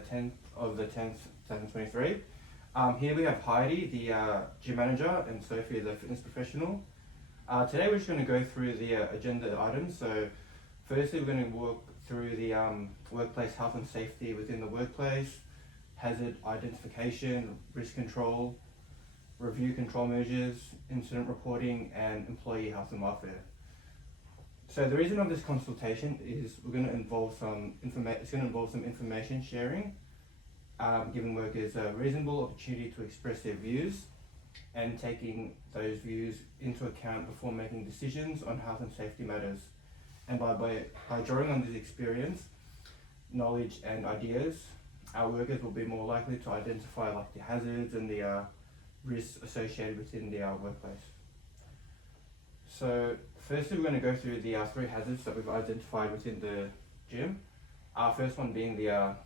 10th, 2023. Here we have Heidi, the gym manager, and Sophie, the fitness professional. Today we're just going to go through the agenda items. So firstly, we're going to walk through the workplace health and safety within the workplace, hazard identification, risk control, review control measures, incident reporting, and employee health and welfare. So the reason of this consultation is we're going to involve some information sharing, giving workers a reasonable opportunity to express their views and taking those views into account before making decisions on health and safety matters. And by drawing on this experience, knowledge and ideas, our workers will be more likely to identify the hazards and the risks associated within the workplace. So firstly, we're going to go through the three hazards that we've identified within the gym. Our first one being the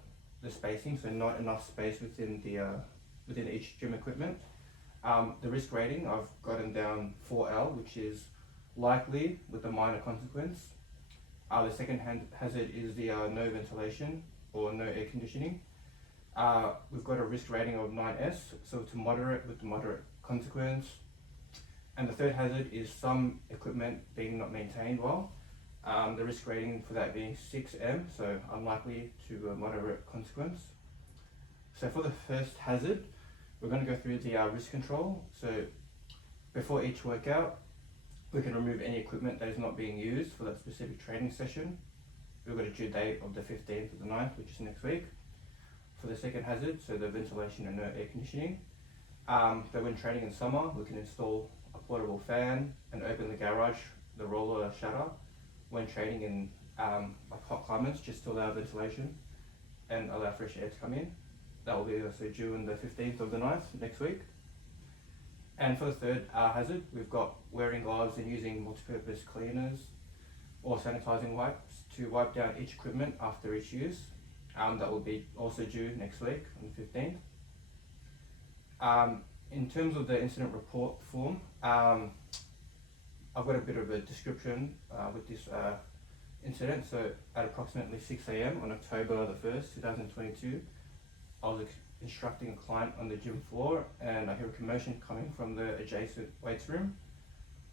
spacing, so not enough space within each gym equipment. The risk rating, I've gotten down 4L, which is likely with a minor consequence. The second hazard is the no ventilation or no air conditioning. We've got a risk rating of 9S, so it's moderate with the moderate consequence. And the third hazard is some equipment being not maintained well. The risk rating for that being 6M, so unlikely to a moderate consequence. So for the first hazard, we're going to go through the risk control. So before each workout, we can remove any equipment that is not being used for that specific training session. We've got a due date of the 15th of the 9th, which is next week. For the second hazard, so the ventilation and no air conditioning, so when training in summer, we can install a portable fan and open the garage, the roller shutter, when training in hot climates, just to allow ventilation and allow fresh air to come in. That will be also due on the 15th of the 9th, next week. And for the third hazard, we've got wearing gloves and using multi-purpose cleaners or sanitizing wipes to wipe down each equipment after each use. That will be also due next week on the 15th. In terms of the incident report form, I've got a bit of a description with this incident. So at approximately 6 AM on October the 1st, 2022, I was instructing a client on the gym floor and I hear a commotion coming from the adjacent weights room.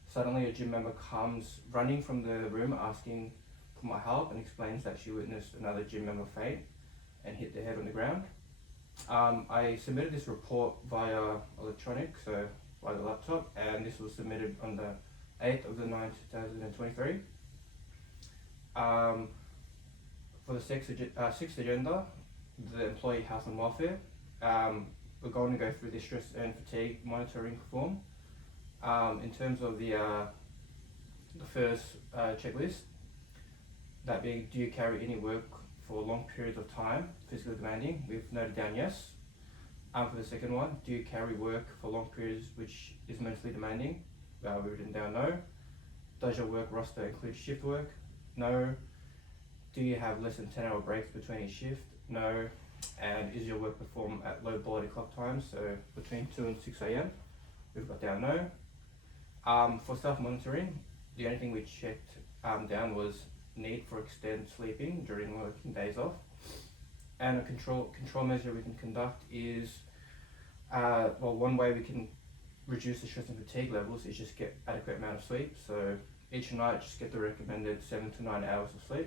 Suddenly a gym member comes running from the room asking for my help and explains that she witnessed another gym member faint and hit their head on the ground. I submitted this report via electronic, so via the laptop, and this was submitted on the 8th of the 9th, 2023. For the sixth agenda, the employee health and welfare, we're going to go through the stress and fatigue monitoring form. In terms of the first checklist, that being, do you carry any work for long periods of time, physically demanding? We've noted down yes. For the second one, do you carry work for long periods which is mentally demanding? We've written down no. Does your work roster include shift work? No. Do you have less than 10-hour breaks between each shift? No. And is your work performed at low body clock times, so between 2 and 6 AM? We've got down no. For self-monitoring, the only thing we checked down was need for extended sleeping during working days off. And a control measure we can conduct is, one way we can reduce the stress and fatigue levels is just get adequate amount of sleep. So each night just get the recommended 7 to 9 hours of sleep.